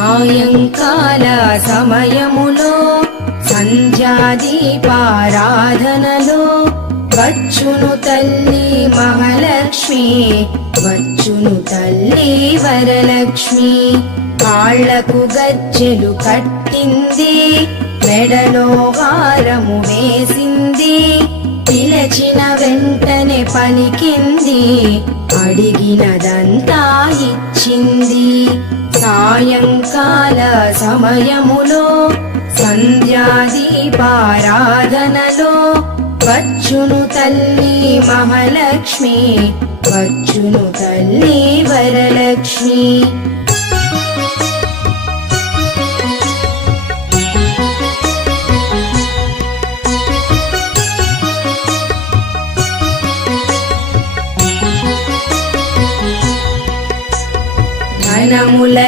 సాయంకాల సమయములో సంధ్యాదీపారాధనలో వచ్చును తల్లి మహాలక్ష్మి, వచ్చును తల్లి వరలక్ష్మి. కాళ్లకు గజ్జెలు కట్టింది, మెడలో హారము వేసింది, పిలచిన వెంటనే పలికింది, అడిగినదంతా ఇచ్చింది. సాయంకాల సమయములో సంధ్యాదీపారాధనలో వచ్చును తల్లి మహాలక్ష్మి, వచ్చును తల్లి వరలక్ష్మి. ధనముల